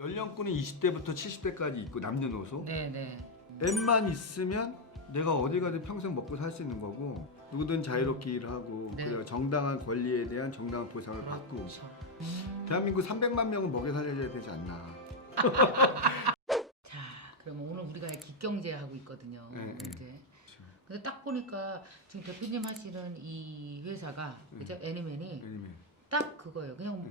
연령군이 20대부터 70대까지 있고 남녀노소. 네네. 앱만 있으면 내가 어디 가든 평생 먹고 살 수 있는 거고 누구든 자유롭게 일하고 네. 그리고 정당한 권리에 대한 정당한 보상을 받고 그렇죠. 대한민국 300만 명은 먹여 살려야 되지 않나. 자, 그러면 오늘 우리가 기경제 하고 있거든요. 네, 이제. 근데 딱 보니까 지금 대표님 하시는 이 회사가 그죠? 애니맨이 아니면 딱 그거예요. 그냥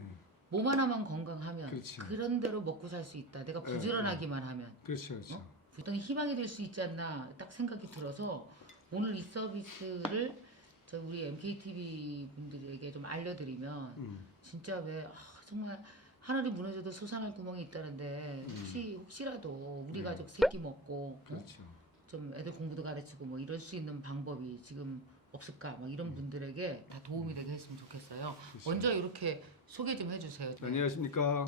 몸 하나만 건강하면 그렇지. 그런 대로 먹고 살 수 있다. 내가 부지런하기만 하면 그렇죠, 그렇죠. 어떤 희망이 될 수 있지 않나 딱 생각이 들어서 오늘 이 서비스를 저 우리 MKTV 분들에게 좀 알려드리면 진짜 왜 정말 하늘이 무너져도 솟아날 구멍이 있다는데 혹시라도 우리 가족 세끼 먹고 그렇죠. 좀 애들 공부도 가르치고 뭐 이럴 수 있는 방법이 지금 없을까 뭐 이런 분들에게 다 도움이 되게 했으면 좋겠어요. 그렇죠. 먼저 이렇게 소개 좀 해주세요. 안녕하십니까.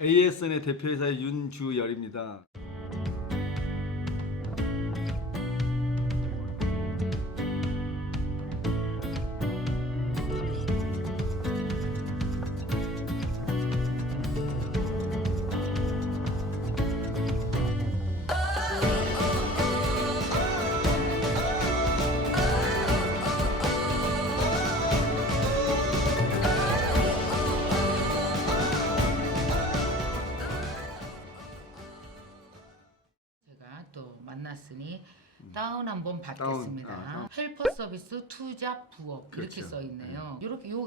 ASN의 대표이사 윤주열입니다. 제가 또 만났으니 다운 한번 받겠습니다. 다운. 헬퍼 서비스 투잡 부업 이렇게 그렇죠. 써 있네요. 이렇게 요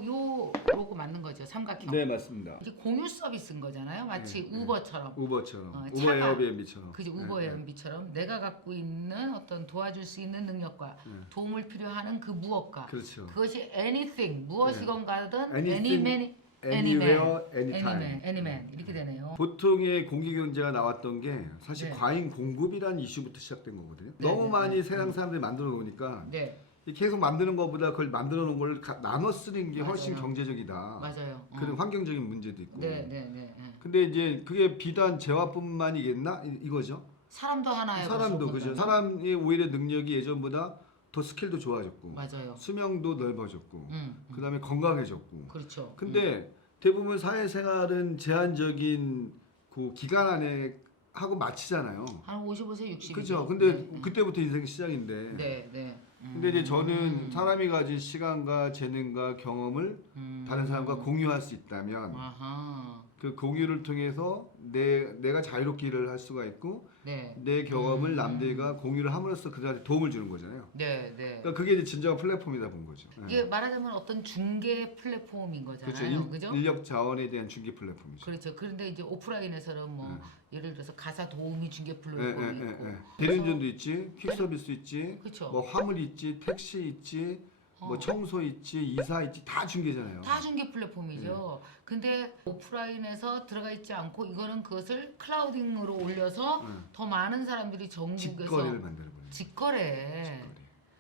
로고 맞는 거죠. 삼각형. 네, 맞습니다. 이게 공유 서비스인 거잖아요. 마치 네, 우버처럼. 우버 차가, 에어비앤비처럼. 그죠. 우버 에어비처럼 내가 갖고 있는 어떤 도와줄 수 있는 능력과 도움을 필요하는 그 무엇과 그렇죠. 그것이 anything 무엇이건 가든 Anything, anyman, anywhere, anytime. anyman 이렇게 되네요. 보통의 공기 경제가 나왔던 게 사실 네. 과잉 공급이라는 이슈부터 시작된 거거든요. 네, 너무 네, 많이 네. 세상 사람들이 만들어 놓으니까 네, 계속 만드는 것보다 그걸 만들어 놓은 걸 나눠 쓰는 게 훨씬 맞아요. 경제적이다. 맞아요. 그런 환경적인 문제도 있고. 네. 근데 이제 그게 비단 재화뿐만이겠나 이거죠. 사람도 하나의 사람도 그죠. 사람이 오히려 능력이 예전보다 더 스킬도 좋아졌고, 맞아요. 수명도 넓어졌고, 그다음에 건강해졌고. 그렇죠. 근데 대부분 사회생활은 제한적인 그 기간 안에 하고 마치잖아요. 한 55세, 60세. 그죠. 근데 그때부터 인생 시작인데. 네. 근데 이제 저는 사람이 가진 시간과 재능과 경험을 다른 사람과 공유할 수 있다면 아하. 그 공유를 통해서 내가 자유롭게 일을 할 수가 있고 네. 내 경험을 남들과 공유를 함으로써 그들한테 도움을 주는 거잖아요. 네. 그러니까 그게 이제 진정한 플랫폼이다 본 거죠. 이게 말하자면 어떤 중개 플랫폼인 그렇죠. 거잖아요. 그죠? 인력 자원에 대한 중개 플랫폼이죠. 그렇죠. 그런데 이제 오프라인에서는 뭐 예를 들어서 가사 도우미 중개 예, 플랫폼이 있고 대리운전도 있지, 퀵 서비스 있지, 그쵸. 뭐 화물 있지, 택시 있지, 뭐 청소 있지, 이사 있지, 다 중개잖아요. 다 중개 플랫폼이죠. 근데 오프라인에서 들어가 있지 않고 이거는 그것을 클라우딩으로 올려서 더 많은 사람들이 전국에서 직거래를 만드는 거예요. 직거래.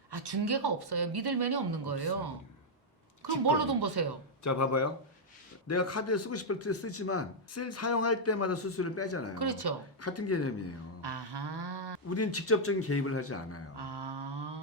아 중개가 없어요. 미들맨이 없는 거예요. 그럼 직거래. 뭘로 돈 버세요? 자, 봐봐요. 내가 카드 쓰고 싶을 때 쓰지만 사용할 때마다 수수료를 빼잖아요. 그렇죠. 같은 개념이에요. 아하. 우리는 직접적인 개입을 하지 않아요.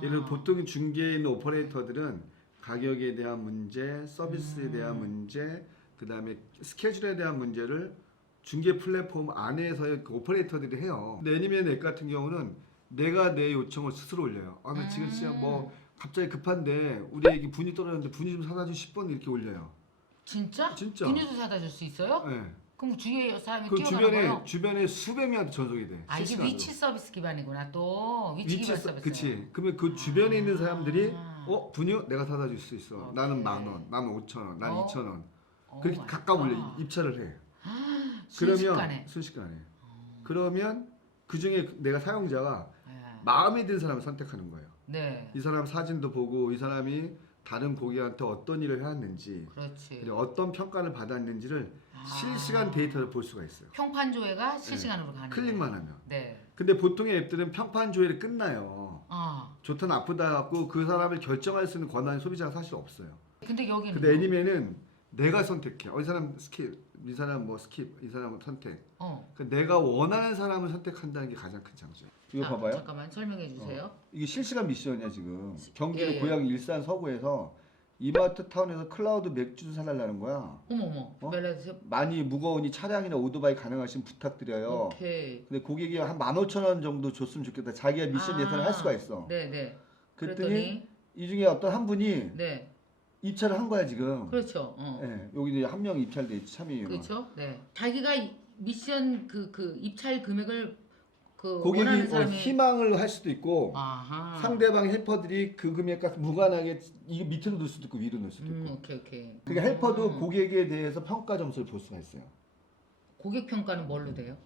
예를 들어 보통 중개에 있는 오퍼레이터들은 가격에 대한 문제, 서비스에 대한 문제, 그 다음에 스케줄에 대한 문제를 중개 플랫폼 안에서의 그 오퍼레이터들이 해요. 근데 애니메이션 앱 같은 경우는 내가 내 요청을 스스로 올려요. 아, 나 지금 진짜 뭐 갑자기 급한데 우리 애기 분이 떨어졌는데 분이 좀 사다 주 10분 이렇게 올려요. 진짜? 진짜. 분유도 사다 줄 수 있어요? 네. 그럼 주위에 사람이 그 뛰어나는 거예요? 주변에 수백 명한테 전송이 돼. 아 이게 실시간으로. 위치 서비스 기반이구나 또 위치 기반 서비스. 그치. 그러면 그 주변에 있는 사람들이 아. 분유 내가 사다 줄 수 있어. 오케이. 나는 10,000원, 나는 5,000원, 난 2,000원. 그렇게 마이 가까워 올려 갓. 입찰을 해. 순식간에. 순식간에. 그러면 그 중에 내가 사용자가 네. 마음에 드는 사람을 선택하는 거예요. 네. 이 사람 사진도 보고 이 사람이 다른 고객한테 어떤 일을 해왔는지 그렇지. 그리고 어떤 평가를 받았는지를 실시간 데이터를 볼 수가 있어요. 평판 조회가 실시간으로 가는 클릭만 거예요. 하면. 네. 근데 보통의 앱들은 평판 조회를 끝나요. 아. 좋다 나쁘다 갖고 그 사람을 결정할 수 있는 권한이 소비자가 사실 없어요. 근데 여기는 근데 애니메는 내가 선택해. 이 사람 스킵, 이 사람 뭐 스킵, 이 사람 선택. 그러니까 내가 원하는 사람을 선택한다는 게 가장 큰 장점. 이거 봐봐요. 잠깐만 설명해 주세요. 이게 실시간 미션이야 지금. 경기도 예. 고향 일산 서구에서 이마트 타운에서 클라우드 맥주 사달라는 거야. 어머머. 어? 멜라드세요? 많이 무거우니 차량이나 오토바이 가능하시면 부탁드려요. 오케이. 근데 고객이 한 15,000원 정도 줬으면 좋겠다. 자기가 미션 예산을 할 수가 있어. 네네. 그랬더니 이 중에 어떤 한 분이 네. 입찰을 한 거야 지금. 그렇죠. 예, 여기 이제 한 명 입찰돼 있지 참여인원. 그렇죠. 네. 자기가 미션 그 입찰 금액을 그 고객이 원하는 사람이 희망을 할 수도 있고 아하. 상대방 헬퍼들이 그 금액과 무관하게 이거 밑으로 넣을 수도 있고 위로 넣을 수도 있고. 오케이. 그러니까 헬퍼도 고객에 대해서 평가 점수를 볼 수가 있어요. 고객 평가는 뭘로 돼요?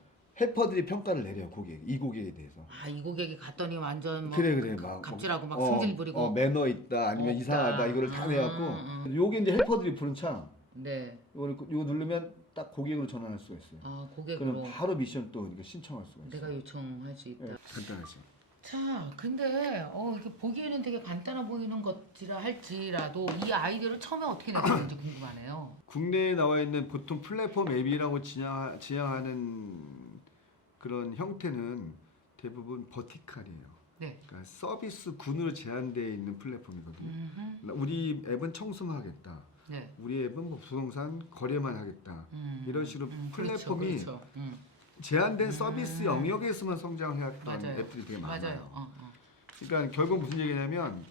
헬퍼들이 평가를 내려요 이 고객에 대해서. 아, 이 고객이 갔더니 완전 뭐 그래 막 갑질하고 막 승질 부리고 매너 있다 아니면 없다. 이상하다 이거를 다 내갖고 요게 이제 헬퍼들이 부른 차. 네. 이거 누르면 딱 고객으로 전환할 수가 있어요. 아, 고객으로 그럼 바로 미션 또 이렇게 신청할 수가 있어요. 내가 요청할 수 있다. 간단하죠. 자, 근데 이렇게 보기에는 되게 간단해 보이는 것이라 할지라도 이 아이디어를 처음에 어떻게 내셨는지 궁금하네요. 국내에 나와 있는 보통 플랫폼 앱이라고 지향하는 그런 형태는 대부분 버티컬이에요. 네. 그러니까 서비스 군으로 제한되어 있는 플랫폼이거든요. 우리 앱은 청소만 하겠다. 네. 우리 앱은 뭐 부동산 거래만 하겠다. 이런 식으로 플랫폼이 그렇죠. 제한된 서비스 영역에서만 성장해왔던 맞아요. 앱들이 되게 많아요. 맞아요. 그러니까 결국 무슨 얘기냐면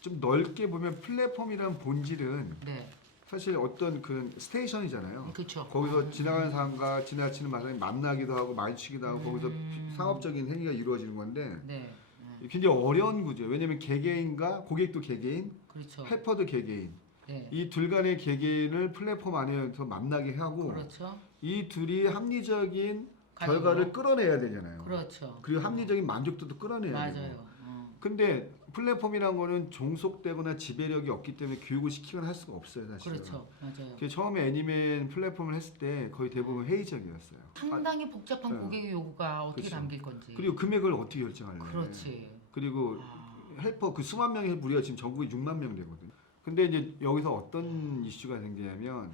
좀 넓게 보면 플랫폼이란 본질은 네. 사실 어떤 그런 스테이션이잖아요. 그렇죠. 거기서 지나가는 사람과 지나치는 사람이 만나기도 하고 마주치기도 하고 거기서 상업적인 행위가 이루어지는 건데 네. 굉장히 어려운 구조예요. 왜냐하면 개개인과 고객도 개개인, 그렇죠. 헬퍼도 개개인. 네. 이 둘 간의 개개인을 플랫폼 안에서 만나게 하고 그렇죠. 이 둘이 합리적인 가격으로. 결과를 끌어내야 되잖아요. 그렇죠. 그리고 합리적인 만족도도 끌어내야 되고. 맞아요. 근데 플랫폼이란 거는 종속되거나 지배력이 없기 때문에 교육을 시키거나 할 수가 없어요, 사실. 그렇죠. 맞아요. 그 처음에 애니메이션 플랫폼을 했을 때 거의 대부분 회의적이었어요. 상당히 복잡한 네. 고객의 요구가 어떻게 그렇죠. 담길 건지. 그리고 금액을 어떻게 결정할래? 그렇지. 그리고 헬퍼 그 수만 명이 우리가 지금 전국에 6만 명 되거든요. 근데 이제 여기서 어떤 이슈가 생기냐면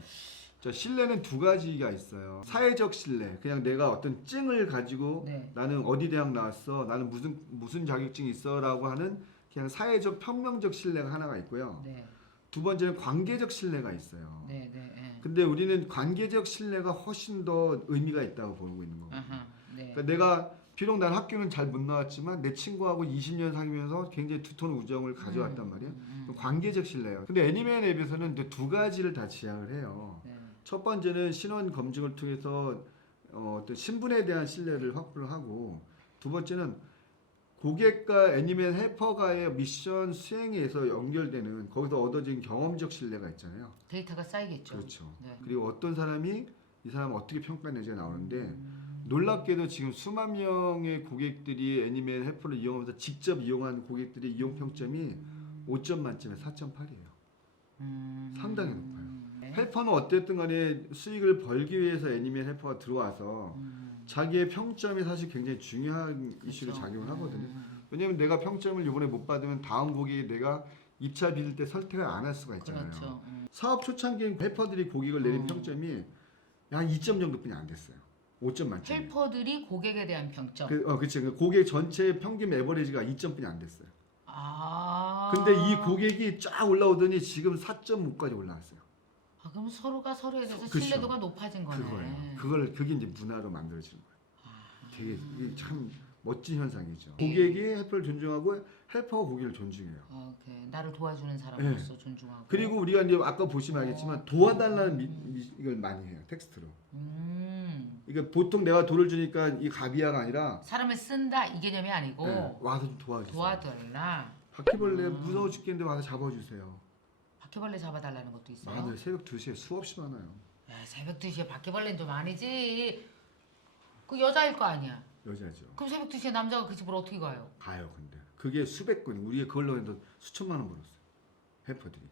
자, 신뢰는 두 가지가 있어요. 사회적 신뢰, 그냥 내가 어떤 증을 가지고 네. 나는 어디 대학 나왔어, 나는 무슨 자격증이 있어라고 하는 그냥 사회적 평명적 신뢰가 하나가 있고요. 네. 두 번째는 관계적 신뢰가 있어요. 네. 네. 근데 우리는 관계적 신뢰가 훨씬 더 의미가 있다고 보고 있는 거거든요. 아하. 네. 그러니까 내가 비록 난 학교는 잘 못 나왔지만 내 친구하고 20년 사귀면서 굉장히 두터운 우정을 가져왔단 말이에요. 관계적 신뢰예요. 근데 애니메이션 앱에서는 이제 두 가지를 다 지향을 해요. 네. 첫 번째는 신원 검증을 통해서 어떤 신분에 대한 신뢰를 확보를 하고 두 번째는 고객과 애니메이션 헬퍼가의 미션 수행에서 연결되는 거기서 얻어진 경험적 신뢰가 있잖아요. 데이터가 쌓이겠죠. 그렇죠. 네. 그리고 어떤 사람이 이 사람 어떻게 평가내지가 나오는데 놀랍게도 지금 수만 명의 고객들이 애니메이션 헬퍼를 이용하면서 직접 이용한 고객들의 이용 평점이 5점 만점에 4.8이에요. 상당히 높아요. 네. 헬퍼는 어쨌든 간에 수익을 벌기 위해서 애니메이션 헬퍼가 들어와서 자기의 평점이 사실 굉장히 중요한 이슈로 작용을 하거든요. 왜냐면 내가 평점을 이번에 못 받으면 다음 고객이 내가 입찰 빌릴 때 설득을 안 할 수가 있잖아요. 그렇죠. 사업 초창기엔 헬퍼들이 고객을 내린 평점이 한 2점 정도뿐이 안 됐어요. 5점 만점. 헬퍼들이 고객에 대한 평점. 그치. 고객 전체 평균 에버리지가 2점뿐이 안 됐어요. 아. 근데 이 고객이 쫙 올라오더니 지금 4.5까지 올라왔어요. 아, 그럼 서로가 서로에 대해서 그쵸. 신뢰도가 높아진 거네. 그거예요. 그게 이제 문화로 만들어지는 거예요. 아. 되게 이게 참 멋진 현상이죠. 고객이 헬퍼를 존중하고 헬퍼가 고객을 존중해요. 오케이. 나를 도와주는 사람으로서 존중하고. 그리고 우리가 이제 아까 보시면 알겠지만 도와달라는 이걸 많이 해요. 텍스트로. 이게 보통 내가 돈을 주니까 이 가비야가 아니라 사람을 쓴다 이 개념이 아니고 와서 좀 도와주세요. 도와달라. 바퀴벌레 무서워 죽겠는데 와서 잡아주세요. 바퀴벌레 잡아달라는 것도 있어요. 많아요. 새벽 2시에 수없이 많아요. 야, 새벽 2시에 바퀴벌레는 좀 아니지. 그 여자일 거 아니야. 여자죠. 그럼 새벽 2시에 남자가 그 집으로 어떻게 가요? 가요. 근데 그게 수백 건. 우리가 그걸로 해도 수천만 원 벌었어요. 헬퍼들이.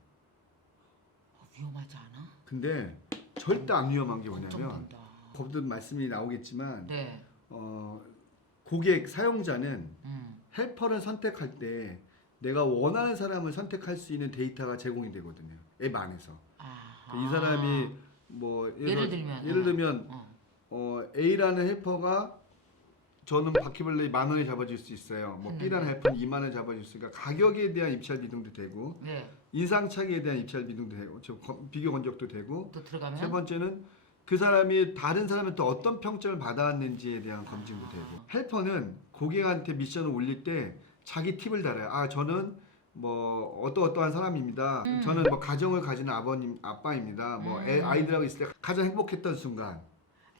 위험하지 않아? 근데 절대 안 위험한 게 뭐냐면 걱정된다. 법도 말씀이 나오겠지만 네. 고객 사용자는 헬퍼를 선택할 때 내가 원하는 사람을 선택할 수 있는 데이터가 제공이 되거든요. 앱 안에서. 이 사람이 뭐 예를 들면 A라는 헬퍼가 저는 바퀴벌레 10,000원에 잡아줄 수 있어요. 뭐 B라는 헬퍼는 2만 원 잡아줄 수 있으니까 가격에 대한 입찰 비등도 되고 네. 인상착의에 대한 입찰 비등도 되고 비교 건적도 되고 또 들어가면 세 번째는 그 사람이 다른 사람한테 어떤 평점을 받아왔는지에 대한 검증도 되고 헬퍼는 고객한테 미션을 올릴 때 자기 팁을 달아요. 아 저는 뭐 어떠한 사람입니다. 저는 뭐 가정을 가지는 아빠입니다. 뭐 아이들하고 있을 때 가장 행복했던 순간.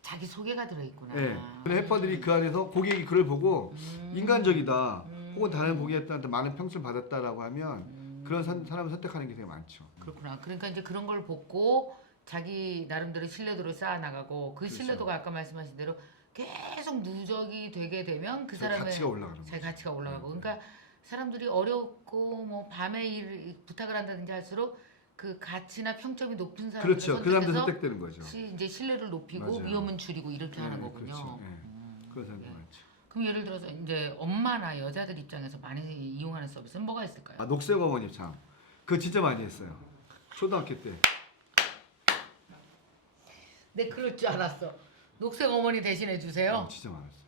자기 소개가 들어있구나. 네. 헬퍼들이 그 안에서 고객이 그걸 보고 인간적이다. 혹은 다른 고객한테 많은 평점을 받았다라고 하면 그런 사람을 선택하는 게 되게 많죠. 그렇구나. 그러니까 이제 그런 걸 보고 자기 나름대로 신뢰도를 쌓아 나가고 그 그렇죠. 신뢰도가 아까 말씀하신 대로 계속 누적이 되게 되면 그 자기 사람의 가치가 올라가는 자기 거죠. 가치가 올라가고. 네. 그러니까 사람들이 어렵고 뭐 밤에 일 부탁을 한다든지 할수록 그 가치나 평점이 높은 사람을 그렇죠. 그 사람들 선택해서 선택되는 거죠. 이제 신뢰를 높이고 맞아요. 위험은 줄이고 이렇게 하는 네, 거군요. 그렇죠. 네. 그런 사람들 네. 많죠. 그럼 예를 들어서 이제 엄마나 여자들 입장에서 많이 이용하는 서비스는 뭐가 있을까요? 아, 녹색 어머니 참. 그거 진짜 많이 했어요. 초등학교 때. 네, 그럴 줄 알았어. 녹색 어머니 대신해 주세요. 진짜 많았어요.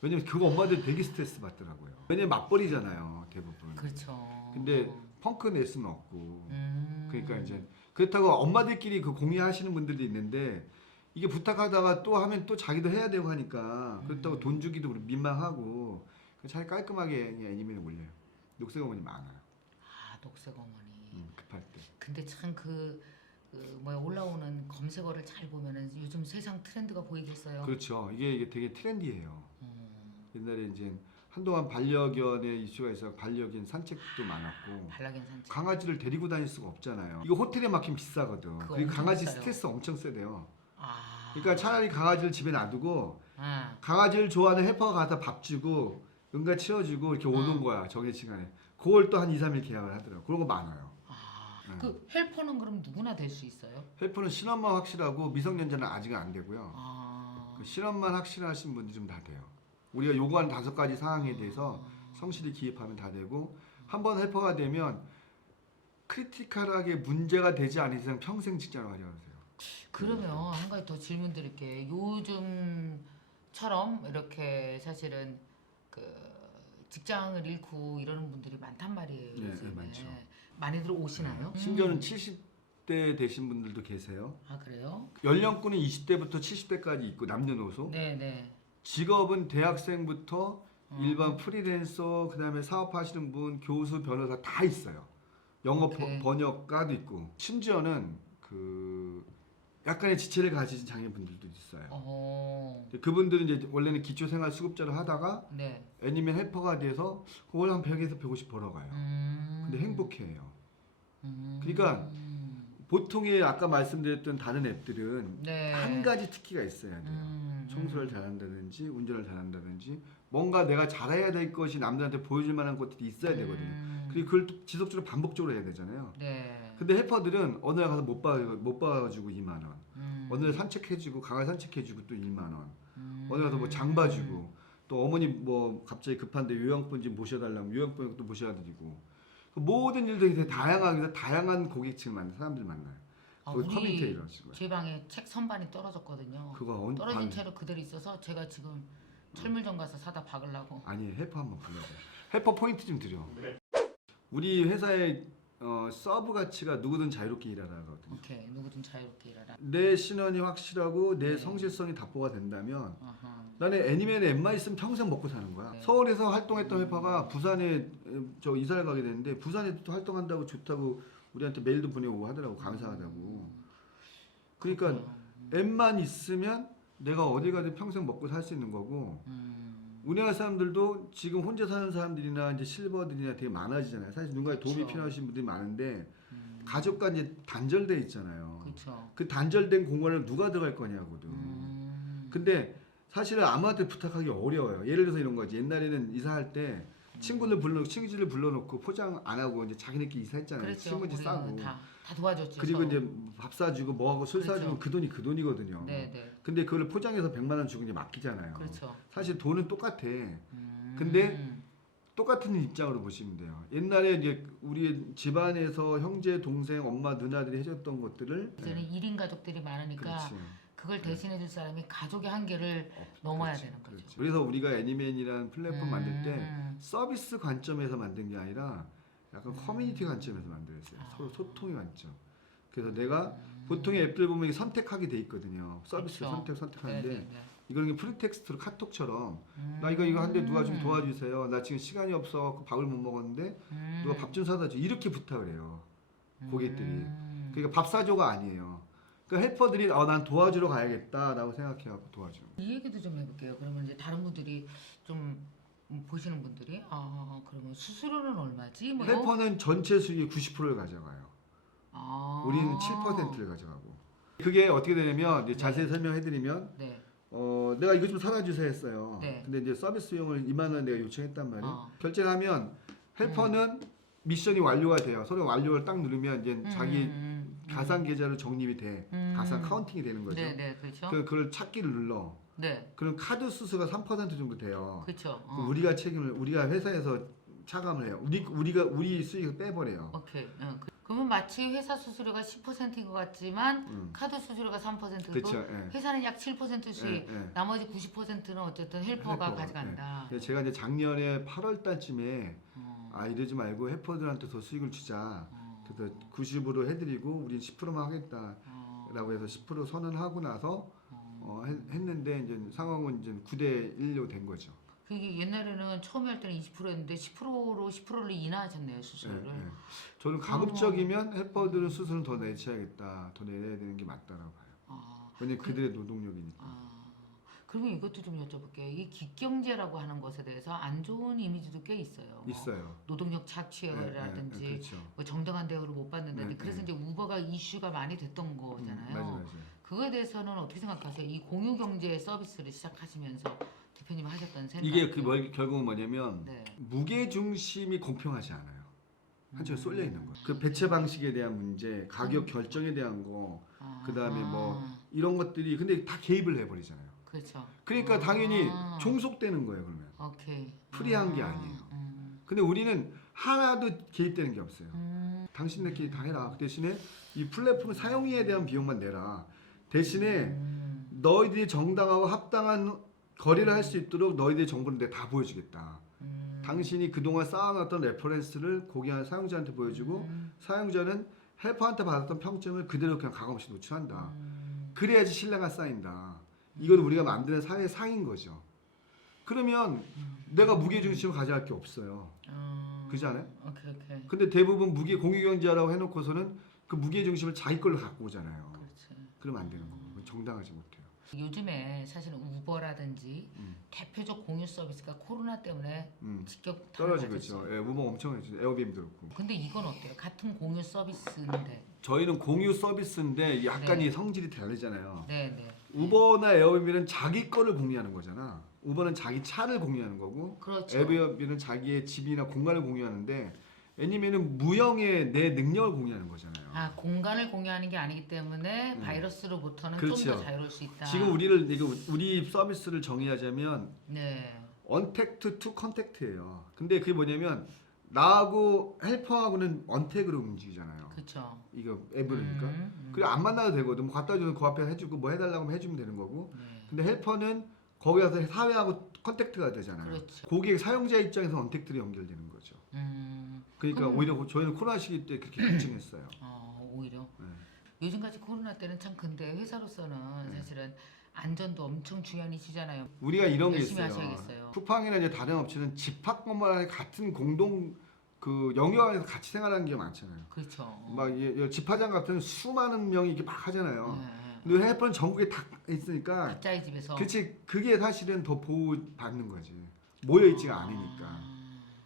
왜냐면 그거 엄마들 되게 스트레스 받더라고요. 왜냐면 맞벌이잖아요, 대부분. 그렇죠. 근데 펑크 낼 수는 없고. 그러니까 이제 그렇다고 엄마들끼리 그 공유하시는 분들도 있는데 이게 부탁하다가 또 하면 또 자기도 해야 되고 하니까 그렇다고 돈 주기도 민망하고 차라리 깔끔하게 그냥 애니메이션 올려요. 녹색 어머니 많아요. 아, 녹색 어머니. 급할 때. 근데 참 뭐야 올라오는 검색어를 잘 보면은 요즘 세상 트렌드가 보이겠어요. 그렇죠. 이게 되게 트렌디해요. 옛날에 이제 한동안 반려견의 이슈가 있어 반려견 산책도 많았고 반려견 산책. 강아지를 데리고 다닐 수가 없잖아요. 이거 호텔에 맡기면 비싸거든. 그거 그리고 엄청 강아지 비싸요. 스트레스 엄청 세대요. 아. 그러니까 차라리 강아지를 집에 놔두고 아. 강아지를 좋아하는 헬퍼가 가서 밥 주고 응가 치워주고 이렇게 오는 거야. 정해 시간에. 그걸 또 한 2, 3일 계약을 하더라고. 그런 거 많아요. 그 헬퍼는 그럼 누구나 될 수 있어요? 헬퍼는 신원만 확실하고 미성년자는 아직은 안 되고요. 아. 그 신원만 확실하신 분들이 좀 다 돼요. 우리가 요구하는 5가지 사항에 대해서 성실히 기입하면 다 되고 한 번 헬퍼가 되면 크리티컬하게 문제가 되지 않은 이상 평생 직장을 가져가세요. 그러면 한 가지 더 질문 드릴게요. 요즘처럼 이렇게 사실은 그 직장을 잃고 이러는 분들이 많단 말이에요. 네, 요즘에. 많죠. 많이들 오시나요? 심지어는 70대 되신 분들도 계세요. 아 그래요? 연령군은 20대부터 70대까지 있고 남녀노소. 네네. 직업은 대학생부터 일반 프리랜서, 그다음에 사업하시는 분, 교수, 변호사 다 있어요. 영어 오케이. 번역가도 있고 심지어는 그 약간의 지체를 가지신 장애분들도 있어요. 그분들은 이제 원래는 기초생활수급자를 하다가 네. 애니메 헬퍼가 돼서 월 한 100에서 150 벌어가요. 근데 행복해해요. 그러니까 보통의 아까 말씀드렸던 다른 앱들은 네. 한 가지 특기가 있어야 돼요. 청소를 잘한다든지 운전을 잘한다든지 뭔가 내가 잘해야 될 것이 남들한테 보여줄 만한 것들이 있어야 되거든요. 그리고 그걸 또 지속적으로 반복적으로 해야 되잖아요. 네. 근데 헬퍼들은 어느 날 가서 못 봐주고 2만 원, 어느 날 산책해주고 강아지 산책해주고 또 1만 원, 어느 날 가서 뭐 장 봐주고 또 어머니 뭐 갑자기 급한데 요양본 좀 모셔달라면 요양본 또 모셔드리고 그 모든 일들이 되게 다양한 고객층을 만나는 사람들 만나요. 그 커뮤니티에 이런 식으로. 제 방에 책 선반이 떨어졌거든요. 그거 떨어진 채로 그대로 있어서 제가 지금 철물점 가서 사다 박으려고. 아니 헬퍼 한번 불러봐요. 헬퍼 포인트 좀 드려. 우리 회사의 서브 가치가 누구든 자유롭게 일하라거든요. 오케이, 누구든 자유롭게 일하라. 내 신원이 확실하고 내 성실성이 답보가 된다면 나는 애니메이션 앱만 있으면 평생 먹고 사는 거야. 네. 서울에서 활동했던 헬퍼가 부산에 저 이사를 가게 됐는데 부산에 또 활동한다고 좋다고 우리한테 메일도 보내오고 하더라고. 감사하다고. 그러니까 앱만 있으면 내가 어디 가든 평생 먹고 살 수 있는 거고 우리나라 사람들도 지금 혼자 사는 사람들이나 이제 실버들이나 되게 많아지잖아요. 사실 누군가의 도움이 그쵸. 필요하신 분들이 많은데 가족과 이제 단절돼 있잖아요. 그렇죠. 그 단절된 공간을 누가 들어갈 거냐거든. 근데 사실은 아무한테 부탁하기 어려워요. 예를 들어서 이런 거지. 옛날에는 이사할 때 친구들을 불러놓고 포장 안 하고 이제 자기네끼리 이사했잖아요. 그렇죠. 친구들 싸고. 다 도와줬죠. 그리고 서로. 이제 밥 사주고 뭐하고 술 그렇죠. 사주면 그 돈이 그 돈이거든요. 네네. 근데 그걸 포장해서 100만 원 주고 이제 맡기잖아요. 그렇죠. 사실 돈은 똑같아. 근데 똑같은 입장으로 보시면 돼요. 옛날에 이제 우리 집안에서 형제, 동생, 엄마, 누나들이 해줬던 것들을 이제는 1인 가족들이 많으니까 그렇지. 그걸 대신해 줄 사람이 가족의 한계를 넘어야 그렇지, 되는 거죠. 그렇지. 그래서 우리가 애니맨이라는 플랫폼 만들 때 서비스 관점에서 만든 게 아니라 약간 커뮤니티 관점에서 만들었어요. 서로 소통의 관점. 그래서 내가 보통의 앱들 보면 이게 선택하게 돼 있거든요. 서비스 그렇죠. 선택하는데 네네네. 이거는 프리텍스트로 카톡처럼 나 이거 하는데 누가 좀 도와주세요. 나 지금 시간이 없어 밥을 못 먹었는데 누가 밥 좀 사다 줘. 이렇게 부탁을 해요. 고객들이. 그러니까 밥 사줘가 아니에요. 그러니까 헬퍼들이 난 도와주러 가야겠다라고 생각해갖고 도와주는 거예요. 이 얘기도 좀 해볼게요. 그러면 이제 다른 분들이 좀 보시는 분들이 그러면 수수료는 얼마지? 뭐 이거? 헬퍼는 전체 수익의 90%를 가져가요. 아. 우리는 7%를 가져가고. 그게 어떻게 되냐면 이제 자세히 설명해드리면 네. 내가 이거 좀 사다 주세요 했어요. 네. 근데 이제 서비스 비용을 2만 원 내가 요청했단 말이에요. 어. 결제를 하면 헬퍼는 미션이 완료가 돼요. 서로 완료를 딱 누르면 이제 자기 가상 계좌로 적립이 돼. 가상 카운팅이 되는 거죠. 네네 그렇죠. 그걸 찾기를 눌러. 네. 그럼 카드 수수가 3% 정도 돼요. 그렇죠. 그럼 우리가 회사에서 차감을 해요. 우리 수익을 빼버려요. 오케이. 그러면 마치 회사 수수료가 10%인 것 같지만 카드 수수료가 3%고 그렇죠. 예. 회사는 약 7%씩 예. 나머지 90%는 어쨌든 헬퍼가 가져간다. 예. 제가 이제 작년에 8월 달쯤에 어. 이러지 말고 헬퍼들한테 더 수익을 주자. 그래서 90으로 해드리고 우린 10%만 하겠다라고 해서 10% 선언하고 나서 했는데 이제 상황은 이제 9대 1로 된 거죠. 그게 옛날에는 처음에 할 때는 20%였는데 10%를 인하하셨네요 수수료를. 예. 저는 가급적이면 헬퍼들은 수수료는 더 내셔야겠다, 더 내야 되는 게 맞다라고 봐요. 왜냐면 그들의 노동력이니까. 그러면 이것도 좀 여쭤볼게요. 이 기경제라고 하는 것에 대해서 안 좋은 이미지도 꽤 있어요. 있어요. 노동력 착취라든지 그렇죠. 뭐 정당한 대우를 못 받는다든지 그래서 이제 우버가 이슈가 많이 됐던 거잖아요. 맞아요. 그거에 대해서는 어떻게 생각하세요? 이 공유 경제 서비스를 시작하시면서 대표님 하셨던 생각. 이게 결국은 뭐냐면 네. 무게 중심이 공평하지 않아요. 한쪽에 쏠려 있는 거예요. 그 배치 방식에 대한 문제, 가격 결정에 대한 거, 그다음에 뭐 이런 것들이 근데 다 개입을 해버리잖아요. 그렇죠. 그러니까 당연히 종속되는 거예요. 그러면 오케이. 프리한 게 아니에요. 근데 우리는 하나도 개입되는 게 없어요. 당신네끼리 다 해라. 그 대신에 이 플랫폼 사용료에 대한 비용만 내라. 대신에 너희들이 정당하고 합당한 거래를 할 수 있도록 너희들의 정보를 내가 다 보여주겠다. 당신이 그동안 쌓아놨던 레퍼런스를 고객한 사용자한테 보여주고 사용자는 헬퍼한테 받았던 평점을 그대로 그냥 가감없이 노출한다. 그래야지 신뢰가 쌓인다. 이건 우리가 만드는 사회의 상인 거죠. 그러면 내가 무게중심을 가져갈 게 없어요. 그렇지 않아요? 오케이. 근데 대부분 공유경제라고 해놓고서는 그 무게중심을 자기 걸로 갖고 오잖아요. 그렇지. 그러면 안 되는 거고 정당하지 못해요. 요즘에 사실은 우버라든지 대표적 공유 서비스가 코로나 때문에 직격 떨어지고 있죠. 예, 우버 엄청 했죠. 에어비앤비도 그렇고. 근데 이건 어때요? 같은 공유 서비스인데. 저희는 공유 서비스인데 약간 네. 이 성질이 다르잖아요. 네. 우버나 에어비앤비는 자기 거를 공유하는 거잖아. 우버는 자기 차를 공유하는 거고, 그렇죠. 에어비앤비는 자기의 집이나 공간을 공유하는데, 애니메이는 무형의 내 능력을 공유하는 거잖아요. 공간을 공유하는 게 아니기 때문에 바이러스로부터는 그렇죠. 좀 더 자유로울 수 있다. 지금 우리 서비스를 정의하자면 네. 언택트 투 컨택트예요. 근데 그게 뭐냐면 나하고 헬퍼하고는 언택으로 움직이잖아요. 그렇죠. 이거 앱으로니까. 그래 안 만나도 되거든. 뭐 갖다 주는 그 앞에 해주고 뭐 해달라고 하면 해주면 되는 거고. 네. 근데 헬퍼는 거기 가서 사회하고 컨택트가 되잖아요. 그렇죠. 고객 사용자 입장에서 언택트로 연결되는 거죠. 그러니까 오히려 저희는 코로나 시기 때 그렇게 결정했어요. 오히려. 네. 요즘같이 코로나 때는 참 근데 회사로서는 사실은 안전도 엄청 중요한 이슈잖아요. 우리가 이런 게 열심히 있어요. 하셔야겠어요. 쿠팡이나 이제 다른 업체는 집합 건물 안에 같은 공동 그 영역 안에서 같이 생활하는 게 많잖아요. 그렇죠. 막 집화장 같은 수많은 명이 이렇게 막 하잖아요. 네. 근데 헬퍼는 전국에 다 있으니까 각자의 집에서. 그렇지 그게 사실은 더 보호받는 거지. 모여 있지가 않으니까.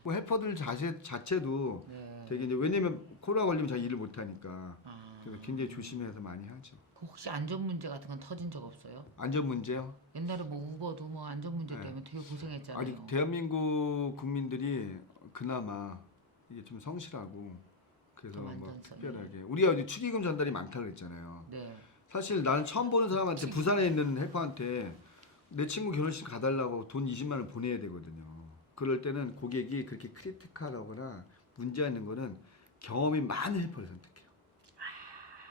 뭐 헬퍼들 자체도 네. 되게 이제 왜냐면 코로나 걸리면 잘 일을 못 하니까 그래서 굉장히 조심해서 많이 하죠. 혹시 안전 문제 같은 건 터진 적 없어요? 안전 문제요? 옛날에 뭐 우버도 뭐 안전 문제 때문에 되게 고생했잖아요. 아니 대한민국 국민들이 그나마 이게 좀 성실하고 그래서 좀 뭐 안전성이. 특별하게 우리가 이제 축의금 전달이 많다고 그랬잖아요. 네. 사실 나는 처음 보는 사람한테 부산에 있는 헬퍼한테 내 친구 결혼식 가달라고 돈 20만 원 보내야 되거든요. 그럴 때는 고객이 그렇게 크리티컬하거나 문제 있는 거는 경험이 많은 헬퍼를 선택해요.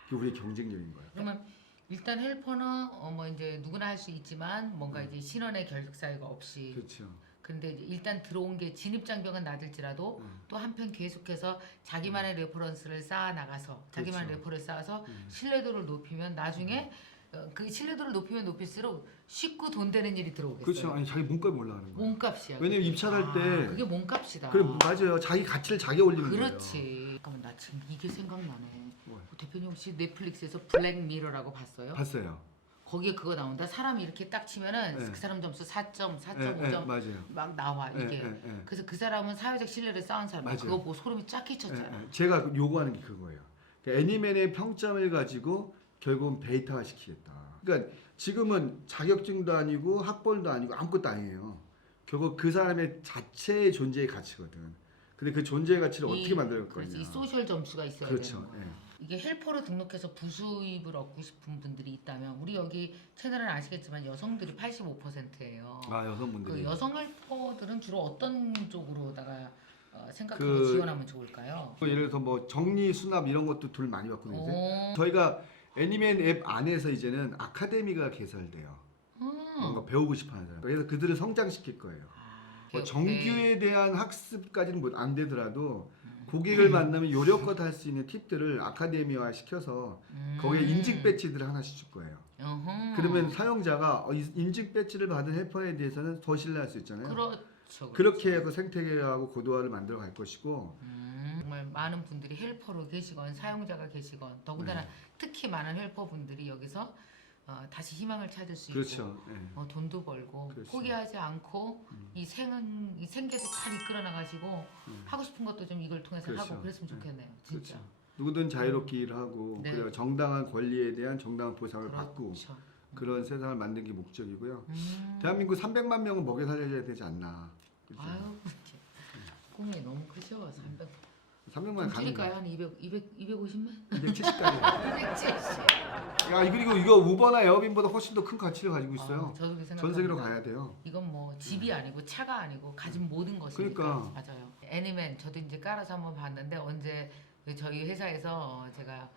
그게 우리의 경쟁력인 거예요. 그러면 일단 헬퍼는 뭐 이제 누구나 할 수 있지만 뭔가 이제 신원의 결격 사유가 없이. 그렇죠. 근데 이제 일단 들어온 게 진입 장벽은 낮을지라도 또 한편 계속해서 자기만의 레퍼런스를 쌓아 나가서 자기만의 그렇죠. 레퍼를 쌓아서 신뢰도를 높이면 나중에 그 신뢰도를 높이면 높일수록 쉽고 돈 되는 일이 들어오겠어요. 그렇죠. 아니 자기 몸값이 올라가는 거예요. 몸값이야. 왜냐면 그게. 입찰할 때 그게 몸값이다. 그래 맞아요. 자기 가치를 자기 올리는 거예요. 그렇지. 잠깐만 나 지금 이게 생각나네. 뭐요? 대표님 혹시 넷플릭스에서 블랙미러라고 봤어요? 봤어요. 거기에 그거 나온다. 사람이 이렇게 딱 치면은 네. 그 사람 점수 4점, 4.5점 네, 맞아요. 막 나와 이게. 네. 그래서 그 사람은 사회적 신뢰를 쌓은 사람. 맞아요. 그거 보고 소름이 쫙 끼쳤잖아. 제가 요구하는 게 그거예요. 그러니까 애니맨의 평점을 가지고 결국은 데이터화 시키겠다. 그러니까 지금은 자격증도 아니고 학벌도 아니고 아무것도 아니에요. 결국 그 사람의 자체의 존재의 가치거든. 근데 그 존재의 가치를 어떻게 만들 거냐. 그렇지. 이 소셜 점수가 있어야 그렇죠. 되는 거야. 예. 이게 헬퍼로 등록해서 부수입을 얻고 싶은 분들이 있다면 우리 여기 채널은 아시겠지만 여성들이 85%예요. 아 여성분들이. 그 여성 헬퍼들은 주로 어떤 쪽으로다가 생각하고 그- 지원하면 좋을까요? 예를 들어서 뭐 정리 수납 이런 것도 돈 많이 받거든요. 이제. 오. 저희가 애니맨 앱 안에서 이제는 아카데미가 개설돼요. 뭔가 배우고 싶어하는 사람. 그래서 그들을 성장시킬 거예요. 뭐 정규에 대한 학습까지는 뭐 안 되더라도 고객을 만나면 요령껏 할 수 있는 팁들을 아카데미화 시켜서 거기에 인증 배지들을 하나씩 줄 거예요. 그러면 사용자가 이 인증 배지를 받은 헬퍼에 대해서는 더 신뢰할 수 있잖아요. 그렇죠. 그렇게 해서 생태계하고 고도화를 만들어 갈 것이고 정말 많은 분들이 헬퍼로 계시건 사용자가 계시건 더군다나 특히 많은 헬퍼분들이 여기서 다시 희망을 찾을 수 있고 그렇죠. 예. 돈도 벌고 그렇죠. 포기하지 않고 이 생계도 잘 이끌어 나가시고 하고 싶은 것도 좀 이걸 통해서 그렇죠. 하고 그랬으면 좋겠네요. 진짜. 그렇죠. 누구든 자유롭게 일하고 네. 그리고 정당한 권리에 대한 정당한 보상을 받고 그렇죠. 그런 세상을 만든 게 목적이고요. 음. 대한민국 300만 명은 먹여 살려야 되지 않나. 그렇죠? 아유, 이렇게 꿈이 너무 크셔. 300만 가는 줄일까요? 한 250만? 270까지. 270. 야, 그리고 이거 우버나 에어빈보다 훨씬 더 큰 가치를 가지고 있어요. 저도 그렇게 전 세계로 생각합니다. 가야 돼요. 이건 뭐 집이 아니고 차가 아니고 가진 모든 것이니까. 그러니까. 맞아요. 애니맨 저도 이제 깔아서 한번 봤는데 언제 저희 회사에서 제가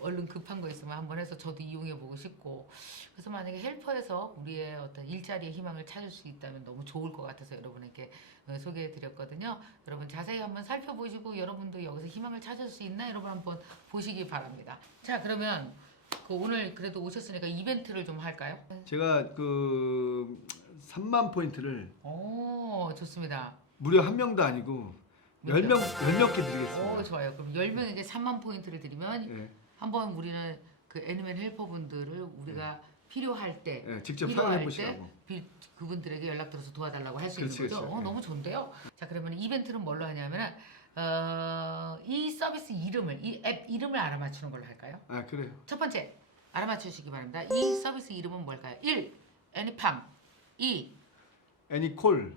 얼른 급한 거 있으면 한번 해서 저도 이용해 보고 싶고 그래서 만약에 헬퍼에서 우리의 어떤 일자리의 희망을 찾을 수 있다면 너무 좋을 것 같아서 여러분에게 소개해 드렸거든요. 여러분 자세히 한번 살펴보시고 여러분도 여기서 희망을 찾을 수 있나 여러분 한번 보시기 바랍니다. 자 그러면 그 오늘 그래도 오셨으니까 이벤트를 좀 할까요? 제가 그 3만 포인트를 오 좋습니다. 무려 한 명도 아니고 10개 드리겠습니다. 오 좋아요. 그럼 10명 이제 3만 포인트를 드리면 예. 한번 우리는 그 애니맨 헬퍼분들을 우리가 필요할 때 예, 직접 필요할 사용해 보시라고. 때 그분들에게 연락 드려서 도와달라고 할 수 그렇지, 있는 거죠. 그렇지. 너무 좋은데요. 자 그러면 이벤트는 뭘로 하냐면은 이 서비스 이름을 이 앱 이름을 알아맞추는 걸로 할까요? 아, 그래요. 첫 번째 알아맞추시기 바랍니다. 이 서비스 이름은 뭘까요? 1. 애니팜 2. 애니콜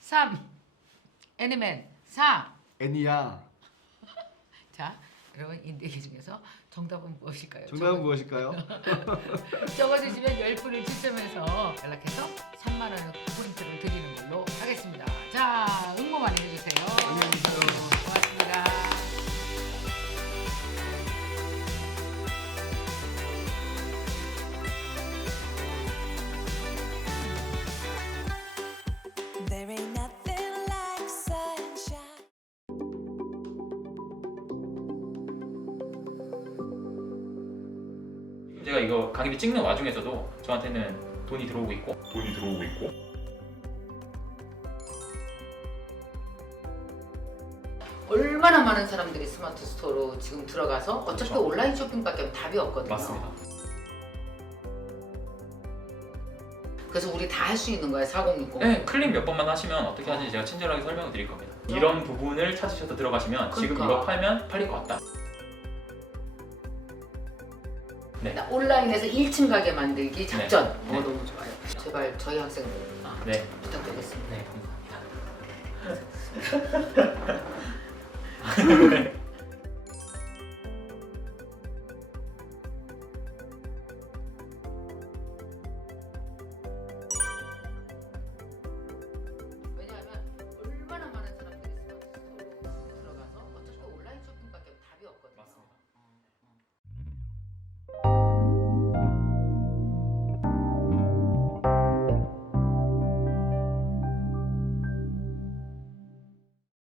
3. 애니맨 4. 애니야. 자 여러분 이 4개 중에서 정답은 무엇일까요? 정답은 무엇일까요? 적어주시면 10분을 추첨해서 연락해서 3만 원 포인트를 드리는 걸로 하겠습니다. 자, 응모 많이 해주세요. 안녕히 계세요. 고맙습니다. There ain't nothing like sunshine. 제가 이거 강의를 찍는 와중에서도 저한테는 돈이 들어오고 있고 얼마나 많은 사람들이 스마트 스토어로 지금 들어가서 어차피 그렇죠. 온라인 쇼핑밖에 답이 없거든요. 맞습니다. 그래서 우리 다 할 수 있는 거예요, 4060. 네, 클릭 몇 번만 하시면 어떻게 하는지 제가 친절하게 설명을 드릴 겁니다. 이런 부분을 찾으셔서 들어가시면 지금 그러니까. 이거 팔면 팔릴 것 같다. 네. 온라인에서 1층 가게 만들기 작전. 네. 너무 좋아요. 제발 저희 학생들 네. 부탁드리겠습니다. 네, 감사합니다.